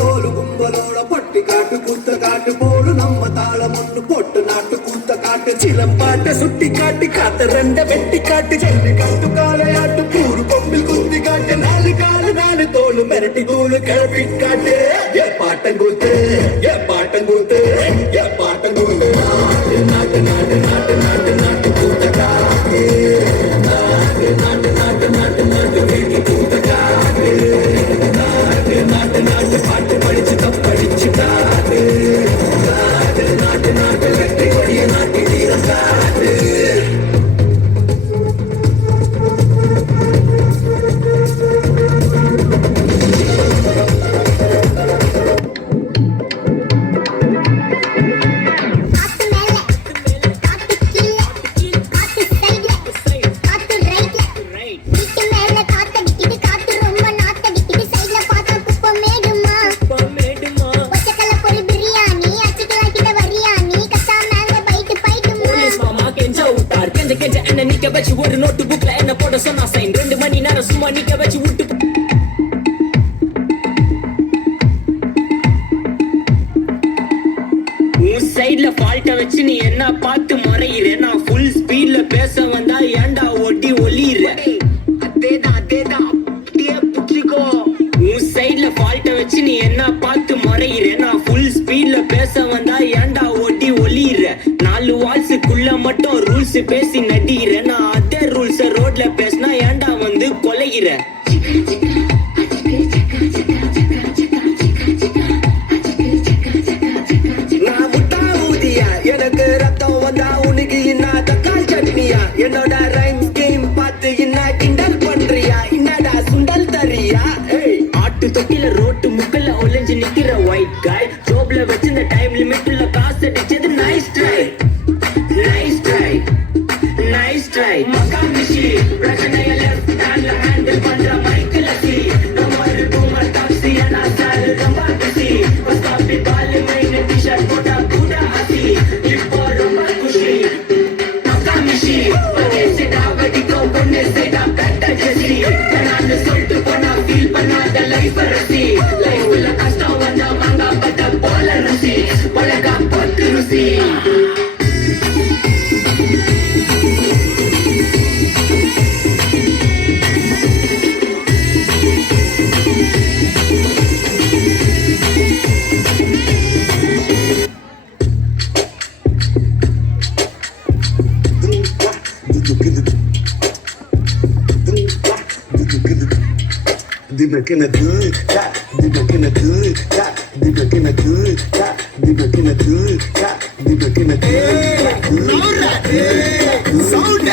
தோலு கும்பலோட பட்டி காட்டு கூத்த காட்டு போடு நம்ம தாளம் ஒண்ணு போட்டு நாட்டு கூத்த காட்டு சிலம்பாட்ட சுட்டி காட்டி காத்த ரெண்ட வெட்டி காட்டு ஜல்லி காட்டு காலையாட்டு கூறு கொம்பில் குத்தி காட்டு நாலு காலு நாலு தோலு மிரட்டி தூளு கிளப்பி காட்டு ஏ பாட்டங்கூத்து ஏ பாட்டங்கூத்து ஏ பாட்டங்கூத்து நாட்டு நாட்டு நாட்டு நாட்டு நாட்டு கூத்த காட்டு நாட்டு நாட்டு நாட்டு நாட்டு நாட்டு வீட்டு கூத்த காட்டு நாட்டு நாட்டு பாட்டு படிச்சு தப்படிச்சு காட்டு நாட்டு நாட்டு நாட்டு வெற்றி கொடிய நாட்டி தீரம் காட்டு ஒரு நோட்டு புக்ல என்ன போட சொன்னா சைன் 2 மணி நேரம் சும்மா நிக்க வச்சு விட்டு உன் சைடுல ஃபால்ட்ட வச்சு நீ என்ன பார்த்து மறையிற நான் ஃபுல் ஸ்பீட்ல பேச வந்தா ஏண்டா ஒட்டி ஒளியிற அதேதான் அப்படியே புடிச்சுக்கோ உன் சைடுல ஃபால்ட்ட வச்சு நீ என்ன பார்த்து மறையிற நான் ஃபுல் ஸ்பீட்ல பேச வந்தா ஏண்டா ஒட்டி ஒளியிற 4 வால்ஸுக்குள்ள மட்டும் ரூல்ஸ் பேசி நடிகிற நான் அதே ரூல்ஸ் ரோட்ல பேசினா ஏண்டா வந்து கொலைகிற நான் முட்டா ஊதியா எனக்கு ரத்தம் வந்தா உனக்கு என்ன தக்காள் சட்னியா என்னோட ரைம் ஸ்கீம் பார்த்து என்ன கிண்டல் பண்றியா என்னடா சுண்டல் தரியா ஆட்டு தொட்டில ரோட்டு முக்கல்ல ஒளிஞ்சு நிக்கிற ஒயிட் காய் ஜோப்ல வச்சு இந்த டைம் லிமிட் உள்ள காசு அடிச்சது nice try nice try nice try மகாமிஷி பிரச்சனைய லெஃப்ட் ஹேண்ட்ல ஹேண்டில் பண்ற மைக்கேல் சி நம்ம பூமர் டாக்ஸி انا ஸ்டைல் ரொம்ப பிஸி பஸ் காபி பால் மெயின் டி-ஷர்ட் போட்டா கூட ஆசி இப்போ ரொம்ப குஷி மகாமிஷி பகேசி டாவடிக்கோ பொண்ணு சேடா பெட்ட ஜெசி நான் சொல்லிட்டு போனா ஃபீல் பண்ணாத லைஃப் ரசி லைஃப்ல கஷ்டம் வந்தா மாங்கா பட்ட போல ருசி பழகா பொத்து ருசி Dime que me gusta, dime que me gusta, dime que me gusta, dime que me gusta, dime que me gusta. Sound